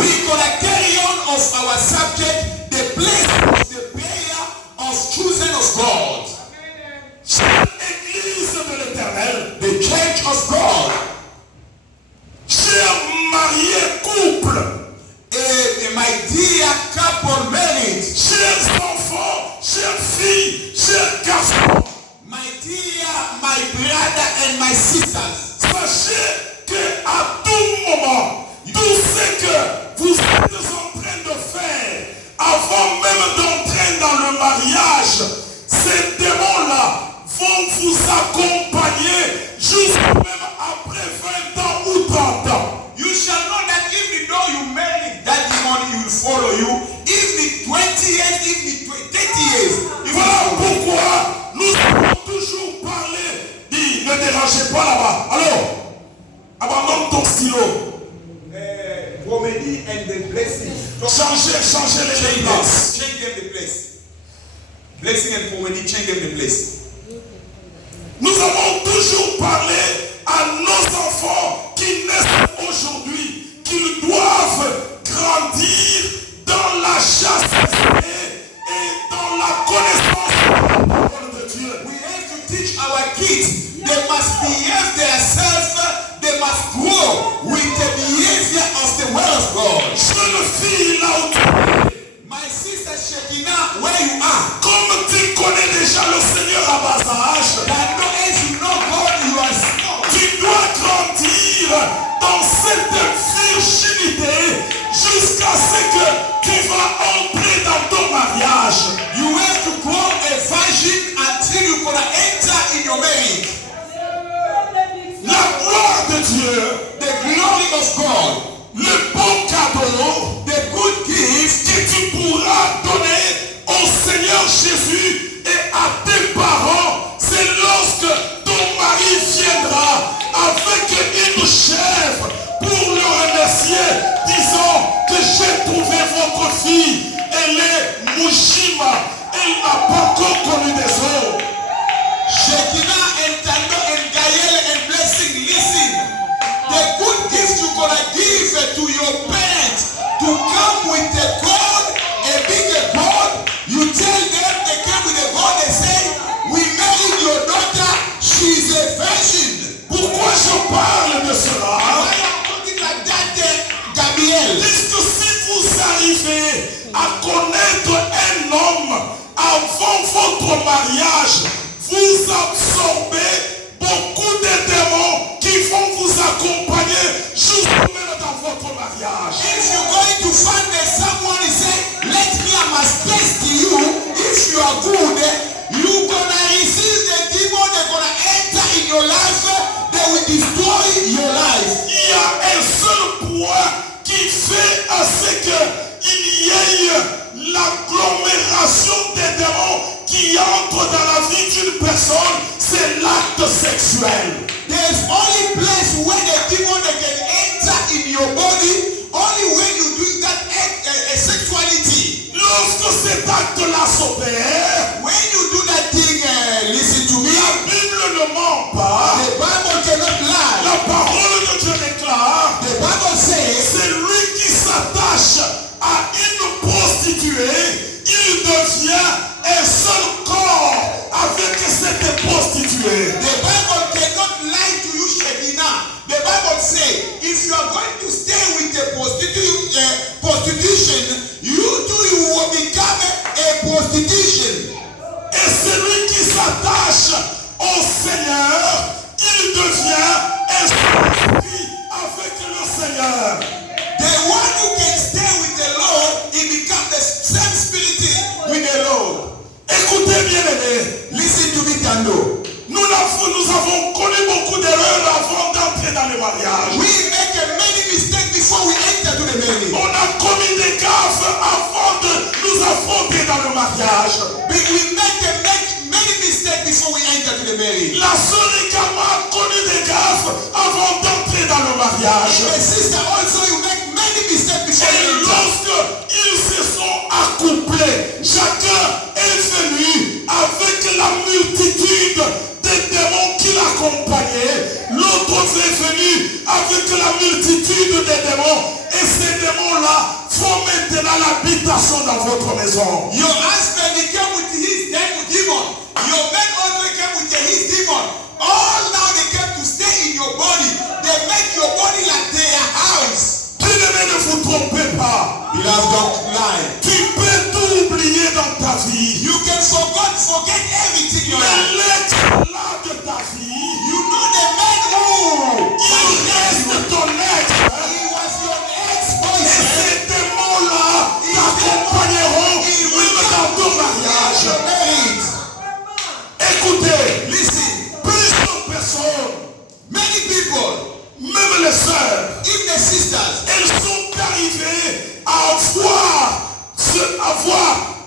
We're gonna carry on of our subject, the place of the prayer of children of God. Chère Église de l'Éternel, The church of God. chers mariés couple, And my dear couple married, chers enfants, chères filles, chers garçons, my dear, my brother and my sisters, sachez qu'à tout moment, tout ce que vous êtes en train de faire, avant même d'entrer dans le mariage, ces démons-là vont vous accompagner jusqu'à même après 20 ans ou 30 ans. you shall know that even though you married, that demon will follow you. Even 20 years, even 30 years. It will Voilà follow you. pourquoi nous avons toujours parlé. Dis, ne dérangez pas là-bas. Alors, abandonne ton stylo. Comedy and the blessing. Changez les Change places. them. Change them the place. Blessing and comedy, change them the place. Nous avons toujours parlé à nos enfants qui naissent aujourd'hui qu'ils doivent grandir dans la chasteté et dans la connaissance de la parole de Dieu. We have to teach our kids. They must behave themselves. They must grow with the behavior of the word of God. Jeune fille là où tu es, My sister Shekinah, where you are, comme tu connais déjà le Seigneur à bas âge, that no as you know God, you are small. tu dois grandir dans cette virginité jusqu'à ce que tu vas entrer dans ton mariage. You have to grow a virgin until you're gonna enter in your marriage. La gloire de Dieu, The glory of God, le bon cadeau the good gift que tu pourras donner au Seigneur Jésus et à tes parents, c'est lorsque ton mari viendra avec une chèvre pour le remercier, disant que j'ai trouvé votre fille, elle est Mouchima, elle n'a pas encore connu des eaux. Shekinah and Tando and Gael and Blessing, listen. The good gift you're gonna give to your parents to come with a God, a bigger God. You tell them they came with a God, they say, we married your daughter, she's a virgin. Pourquoi je parle de cela? Why are you talking like that, Gabriel? Puisque si vous arrivez à connaître un homme avant votre mariage, vous absorbez beaucoup de démons qui vont vous accompagner jusqu'au même dans votre mariage. If you're going to find someone and say, let me, I must test you. If you are good, you're gonna receive the demon, they're gonna enter in your life, they will destroy your life. Il y a un seul point qui fait à ce qu'il y ait l'agglomération des démons qui entrent dans la vie d'une personne, c'est l'acte sexuel. There's only place where the demon they can enter in your body, only when you do that sexuality. Lorsque cet acte-là s'opère, When you do that thing, listen to me, la Bible ne ment pas. the Bible cannot lie. La parole de Dieu déclare, The Bible says, c'est lui qui s'attache à une prostituée, il devient un seul corps avec cette prostituée. the Bible cannot lie to you, Shekinah. The Bible says, if you are going to stay with the prostitution, you too, you will become a prostitution. Et celui qui s'attache au Seigneur, il devient un esprit avec le Seigneur. The one who can stay with the Lord, he becomes the same spirit with the Lord. Écoutez bien aimé, Listen to me, Tando. nous avons connu beaucoup d'erreurs avant d'entrer dans le mariage. We make many mistakes before we enter to the marriage. On a commis des gaffes avant de nous affronter dans le mariage. We make many mistakes before we enter to the marriage. La sœur également a connu des gaffes avant d'entrer dans le mariage. My sister also, you make many mistakes before Et you enter. lorsque ils se sont accouplés, chacun est venu avec la multitude des démons qui l'accompagnaient. L'autre est venu avec la multitude des démons. Et ces démons-là font maintenant l'habitation dans votre maison. Your husband, he came with his demon. Your man also came with his demon. All now they came to stay in your body. They make your body like their house. Bien-aimé, ne vous trompez pas. Beloved, don't lie. Tu peux tout oublier dans ta vie. You can forget everything in your Mais life. l'ex-là de ta vie, You know the man who il reste ton ex. he was your Et ex-boyfriend. ces démons-là t'accompagneront même dans ton mariage. You're married. Écoutez, Listen, plusieurs personnes, many people, même les sœurs, even the sisters, elles sont arrivées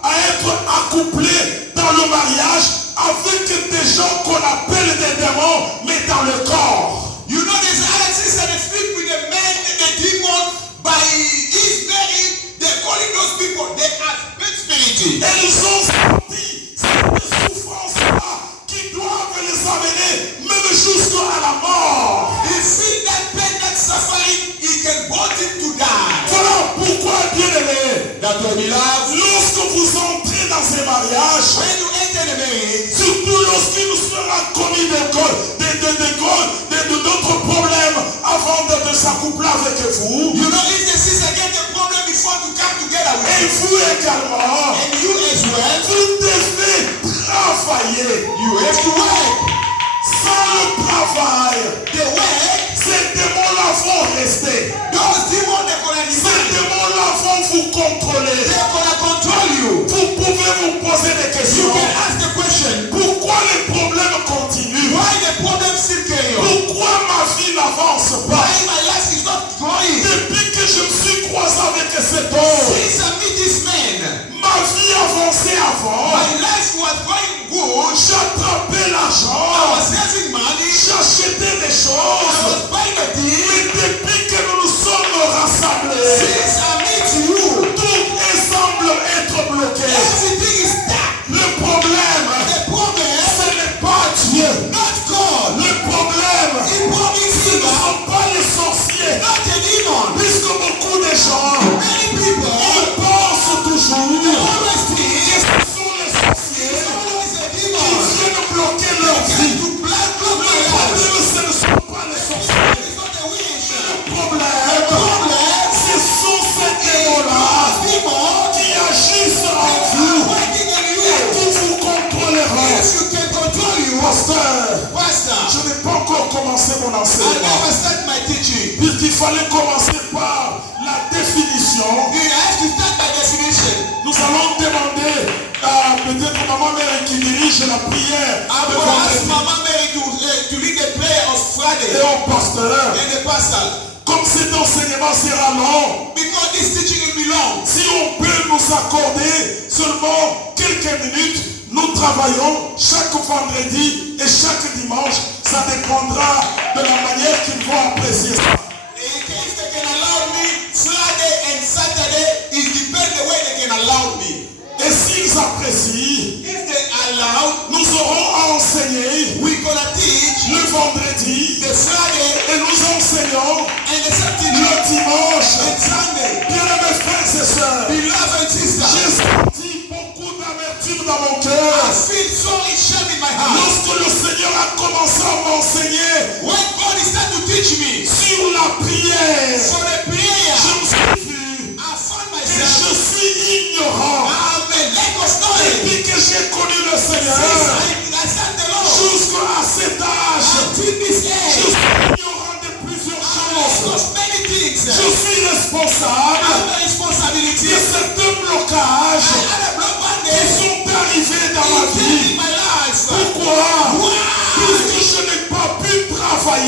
à être accouplées dans le mariage avec des gens qu'on appelle des démons, mais dans le corps. you know there's other sisters that sleep with the man, the demon, by his married, they're calling those people, they are spirit. Elles ont senti cette souffrance-là qui doivent les amener même jusqu'à la mort. He feel that pain, that suffering, he can want him to die. Voilà pourquoi, bien-aimés, That will be love. lorsque vous entrez dans ces mariages, When you enter the marriage, surtout lorsqu'il nous sera commis d'autres problèmes avant de s'accoupler avec vous, you know if the sister get the problem before to come together with et you, vous également, and you as well, vous devez travailler. you have to work. Sans le travail, The work, ces démons-là vont rester. those demons, they're gonna Ces remain. démons-là vont vous contrôler. They're gonna control you. Vous pouvez vous poser des You questions. can ask the question, Pourquoi les problèmes continuent? why the problem still carry on? Pourquoi ma vie n'avance Why pas? my life is not growing? Depuis que je me suis croisé avec cet homme, Since I meet this man, ma vie avançait avant. my life was going good. J'attrapais I l'argent. was saving money. J'achetais des I choses. was buying a Mais thing. depuis que nous nous sommes rassemblés, Since I meet you, tout semble être bloqué. everything is stuck. Le problème, The problem, ce n'est pas Dieu. not God. Le problème, The problem is ce ne sont pas les sorciers. not the demon. Puisque beaucoup de gens, Many people ils pensent toujours always que think ce sont les sorciers it's always a qui demon. viennent bloquer leur vie. To block Le my life. problème, ce ne sont pas les sorciers. It's not the wish. Le problème, ce sont ces démons-là Demon qui agissent en vous working on et you. qui vous contrôleront. Yes, you can control you. Pasteur, Pastor, je n'ai pas encore commencé mon I enseignement. never start my teaching. Puisqu'il fallait commencer par la définition, I have to start by definition. nous allons demander à peut-être Maman Mère qui dirige la prière I'm de going to ask vendredi Mama Mary to lead the prayer of Friday et au pasteur. and the pastor. Comme cet enseignement sera long, Because this teaching will be long. si on peut nous accorder seulement quelques minutes, nous travaillons chaque vendredi et chaque dimanche. Ça dépendra de la manière qu'ils vont apprécier ça. In case they can allow me Friday and Saturday, it depends the way they can allow me. Et s'ils apprécient, If they allow, nous aurons enseigné we're gonna teach le vendredi the Friday et nous enseignons and the Saturday le dimanche. and Sunday. Bien-aimés frères et sœurs, Beloved sister, j'ai senti beaucoup d'amertume dans mon I cœur. feel so shame in my heart. Lorsque le Seigneur a commencé à m'enseigner When God is starting to teach me sur la prière, for the prayer, je me suis vu I found et myself, je suis ignorant. I'm a lack of knowledge. Depuis que j'ai connu le Since Seigneur, I served the Lord, jusqu'à cet âge, until this je age, suis ignorant de plusieurs I choses. lost many things. Je suis responsable I have a responsibility. de certains blocages I had a block one qui day. sont arrivés dans ma It came vie. in my life. Pourquoi? Why? Puisque je n'ai pas pu travailler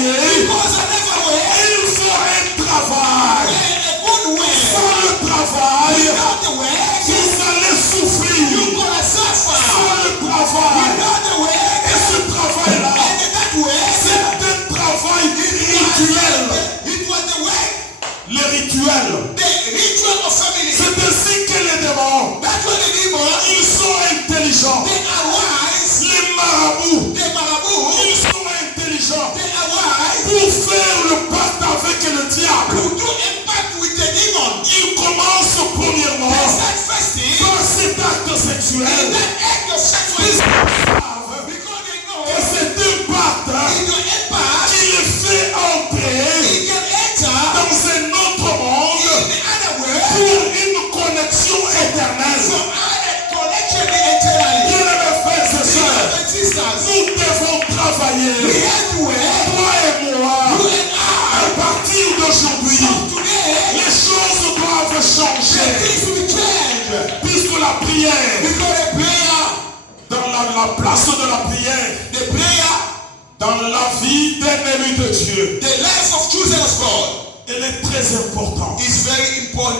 travailler. We had to work. Toi et moi. You and À I. partir d'aujourd'hui, From today, les choses doivent the changer. things will change. Puisque la prière, Because the prayer, dans la place de la prière, the prayer, dans la vie d'un élu de Dieu, the life of children of God elle est très importante. is very important.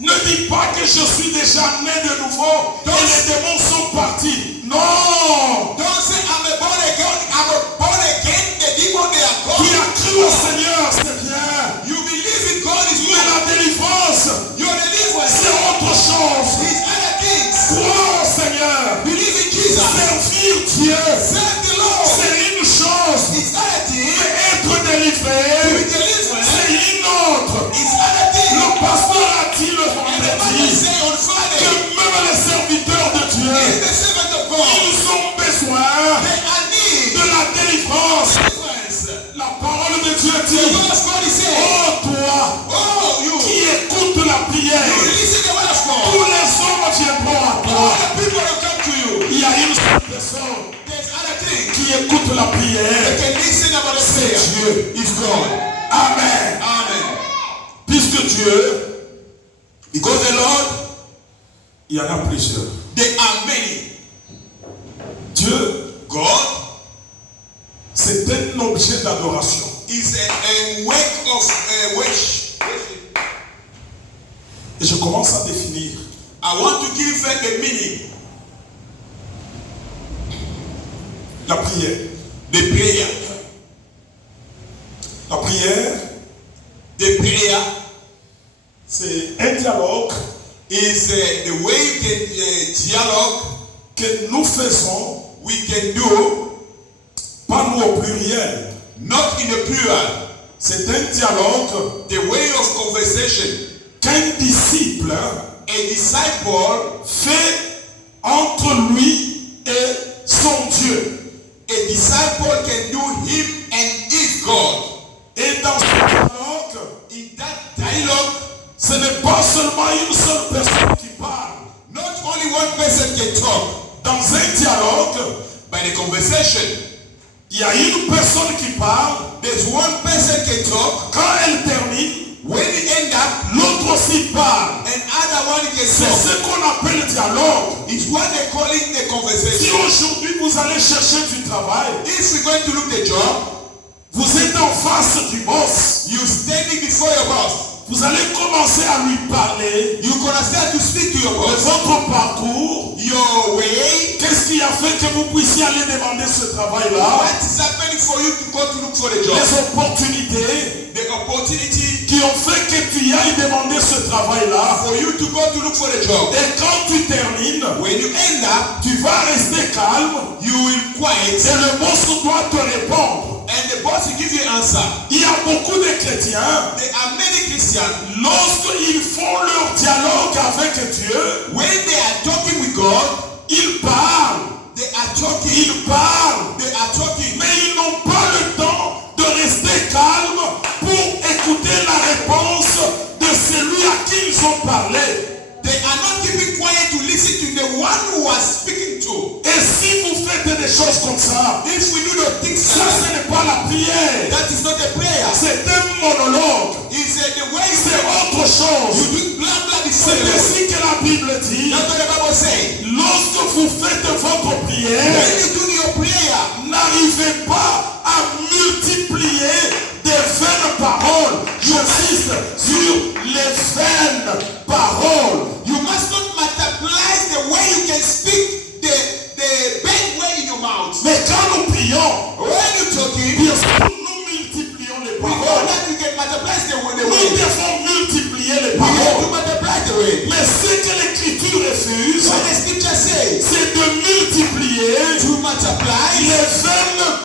Ne dis pas que je suis déjà né de nouveau et les démons sont partis. Non! Don't say I'm a born again. I'm a born again. The demon they are Tu gone. as cru au Seigneur, c'est bien. You believe in God is Mais good. la délivrance, Your deliverance c'est autre chose. is other things. Croire au Seigneur, Believe in Jesus. servir Dieu, Serve the Lord. c'est une chose. It's other thing. Être To be délivré, delivered c'est une autre. is other thing. Le pasteur a dit le And the man vendredi say on que Friday, même les serviteurs de Dieu, is the servant of God. ils ont besoin They are need de la délivrance. deliverance. La parole de Dieu The dit, word of God is saying, oh toi oh you, qui écoutes la prière, you listen to the word of tous God. les hommes viendront à All toi. the people will come to you. Il y a une seule personne There's other things. qui écoute la They prière, can listen about the c'est prayer. Dieu. It's God. Amen. Amen. Puisque Dieu, Because the Lord, il y en a plusieurs. there are many. Dieu, God c'est un objet d'adoration. is a work of worship. Et je commence à définir. I want to give the meaning. La prière. The prayer. La prière, The prayer c'est un dialogue is the way you can dialogue que nous faisons, we can do, pas nous au pluriel. not in a plural. C'est un dialogue The way of conversation. qu'un disciple A disciple, fait entre lui et son Dieu. a disciple can do him and his God. Et dans ce dialogue, In that dialogue, ce n'est pas seulement une seule personne qui parle. not only one person can talk. Dans un dialogue, By the conversation, il y a une personne qui parle. there's one person can talk. Quand elle termine, When it end up, l'autre aussi parle. and other one can C'est talk. ce qu'on appelle dialogue. It's what they call it the Si conversation. aujourd'hui vous allez chercher du travail, If we're going to look the job, vous êtes en face du boss, you standing before your boss. vous allez commencer à lui parler You're gonna start to speak to your de boss. votre parcours. Your way. Qu'est-ce qui a fait que vous puissiez aller demander ce travail-là? What is happening for you to go to look for the job? Les opportunités The opportunity qui ont fait que tu ailles demander ce travail-là. for you to go to look for the job. Et quand tu termines, When you end up, tu vas rester calme you will quiet, et le boss doit te répondre. and the boss will give you an answer. Il y a beaucoup de chrétiens, There are many Christians, lorsqu'ils font leur dialogue avec Dieu, when they are talking with God, ils parlent, they are talking, ils parlent, they are talking, mais ils n'ont pas le temps de rester calmes pour écouter la réponse de celui à qui ils ont parlé. they are not keeping quiet to listen to the one who was speaking to. Et si vous faites des choses comme ça, If we do the things ça like ce n'est pas la prière, that, is not a prayer. c'est un monologue, It's the way you c'est autre chose. do blah blah before C'est the Lord. ainsi que la Bible dit, That's what the Bible says. lorsque vous faites votre prière, When you do your prayer, n'arrivez pas à multiplier des vaines paroles. J'insiste sur les vaines paroles. you must not multiply the way you can speak the bad way in your mouth. Mais quand nous prions,